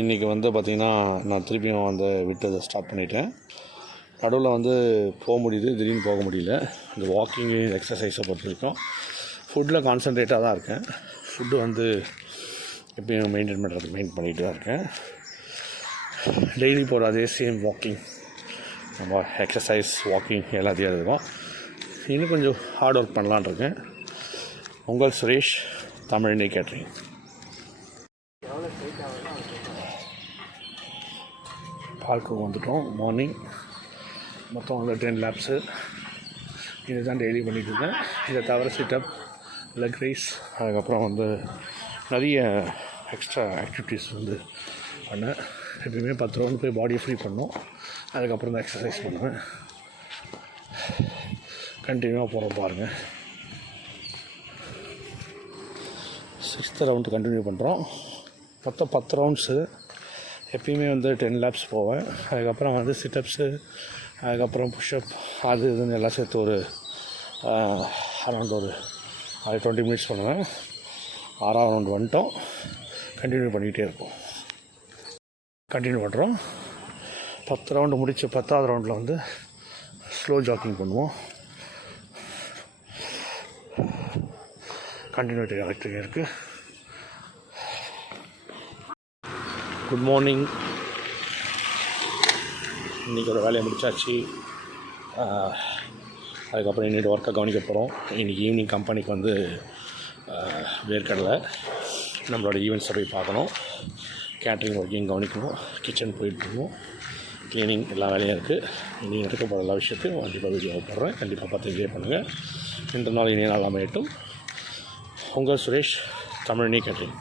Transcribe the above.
இன்றைக்கி வந்து பார்த்திங்கன்னா நான் திருப்பியும் வந்து விட்டதை ஸ்டார்ட் பண்ணிட்டேன். நடுவில் வந்து போக முடியுது, திடீர்னு போக முடியல. இந்த வாக்கிங்கு எக்ஸசைஸை பொறுத்த வரைக்கும் ஃபுட்டில் கான்சன்ட்ரேட்டாக தான் இருக்கேன். ஃபுட்டு வந்து எப்பயும் மெயின்டைன் பண்ணிகிட்டு தான் இருக்கேன். டெய்லி போகிற அதே சேம் வாக்கிங், நம்ம எக்ஸசைஸ் வாக்கிங் எல்லாத்தையும் இருக்கும். இன்னும் கொஞ்சம் ஹார்ட் ஒர்க் பண்ணலான் இருக்கேன். உங்கள் சுரேஷ், தமிழ் கேட்ரிங். பார்க்கு வந்துட்டோம். மார்னிங் மொத்தம் வந்து 10 லேப்ஸு இது தான் டெய்லி பண்ணிகிட்ருக்கேன். இதை தவிர சிட்டப், லெக் ரைஸ், அதுக்கப்புறம் வந்து நிறைய எக்ஸ்ட்ரா ஆக்டிவிட்டீஸ் வந்து பண்ணேன். எப்பயுமே 10 ரவுண்ட் போய் பாடியை ஃப்ரீ பண்ணோம், அதுக்கப்புறம் தான் எக்ஸசைஸ் பண்ணுவேன். கண்டினியூவாக போகிறோம் பாருங்கள். 6th ரவுண்டு கண்டினியூ பண்ணுறோம். மொத்தம் 10 ரவுண்ட்ஸு. எப்பயுமே வந்து 10 லேப்ஸ் போவேன். அதுக்கப்புறம் வந்து சிட்டப்ஸு, அதுக்கப்புறம் புஷ்அப், அது இதுன்னு எல்லாம் சேர்த்து ஒரு அரௌண்ட் ஒரு 20 மினிட்ஸ் பண்ணுவேன். 6ஆவது ரவுண்டு வந்துட்டோம். கண்டினியூ பண்ணிகிட்டே இருப்போம். கண்டினியூ பண்ணுறோம். 10 ரவுண்டு முடித்து 10ஆவது ரவுண்டில் வந்து ஸ்லோ ஜாக்கிங் பண்ணுவோம். கண்டினியூட்டி கரெக்டாக இருக்குது. Good morning. இன்றைக்கி ஒரு வேலையை முடித்தாச்சு. அதுக்கப்புறம் இன்னைக்கு ஒர்க்கை கவனிக்க போகிறோம். இன்றைக்கி ஈவினிங் கம்பெனிக்கு வந்து வேர்க்கடலை நம்மளோட ஈவெண்ட்ஸை போய் பார்க்கணும். கேட்ரிங் ஒர்க்கையும் கவனிக்கணும். கிச்சன் போயிட்டுருக்கோம். க்ளீனிங் எல்லா வேலையும் இருக்குது. இன்றைக்கி இருக்க போகிற எல்லா விஷயத்தையும் கண்டிப்பாக வீடியோ போடுறேன். கண்டிப்பாக பார்த்து என்ஜாய் பண்ணுங்கள். இன்று நாள் இனிய நாள் அமையட்டும். உங்கள் சுரேஷ், தமிழ் கேட்ரிங்.